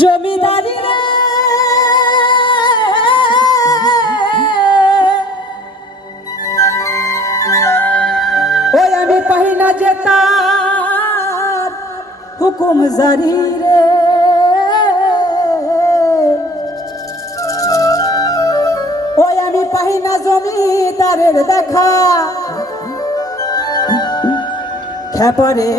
জমিদারি রে। ওই আমি পাই না যেতার হুকুম জারি রে। ওই আমি পাই না জমিদারের দেখা। খেপরে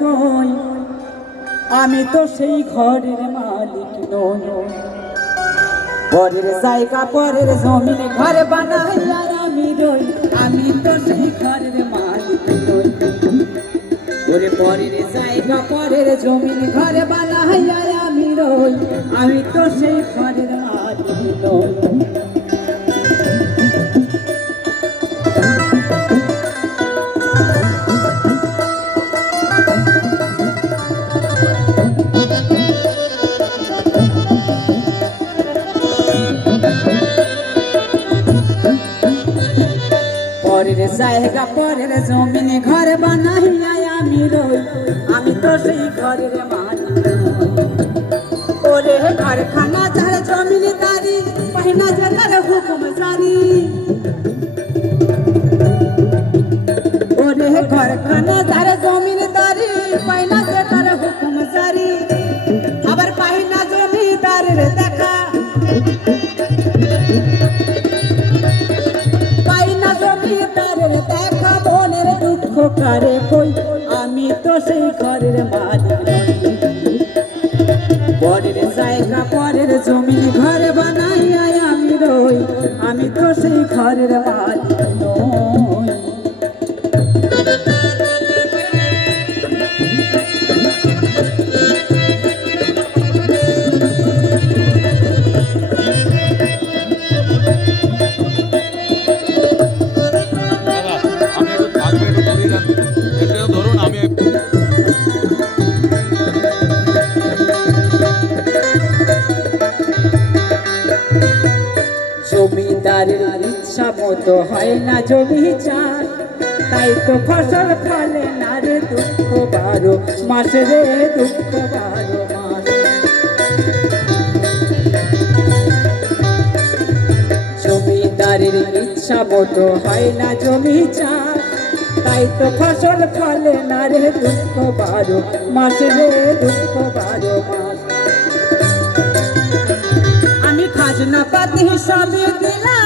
কই? আমি তো সেই ঘরের মালিক নই। পরের জায়গা পরের জমিন, ঘর বানাইয়া আমি রই। আমি তো সেই ঘরের মালিক নই। ওরে পরের জায়গা, পরের জমিন, ঘরে বানাইয়া আমি রই। আমি তো সেই ঘরের মালিক নই। জায়গা পরের জমিনে ঘর বানাইয়া আমি রই। আমি তো সেই ঘরের মালিক ওরে ঘরখানা যার জমিনে দারি পাহিনা যার তার কারে কই? আমি তো সেই ঘরের মালিক। পরের জায়গা, পরের জমি ঘর বানাইয়া আমি রই। আমি তো সেই ঘরের মালিক নই। ইচ্ছা মতো হয় না জমি তাই তো ফসল ফলে না রে দুঃখ বারো, মাস রে দুঃখ বারো জমিদারের ইচ্ছা মতো হয় না জমি তাই তো ফসল ফলে না রে দুঃখ বারো রে দুঃখ বারো মাস। আমি খাজনা পাতি হিসাবে দিলাম।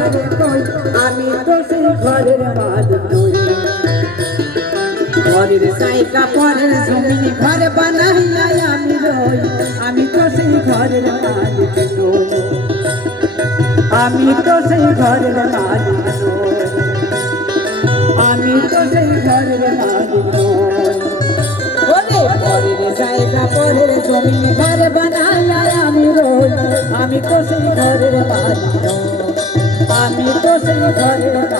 কারে কই আমি তো সেই ঘরের মালিক নই। ঘরের সাইকা পরের জমিন ঘর বানাইয়া আমি রই। আমি তো সেই ঘরের আমি তো সেই ঘরের আমি তো সেই ঘরের জমি, ঘর বানাইয়া আমি রই। আমি তো সেই ঘরের নই। আমি তো সেই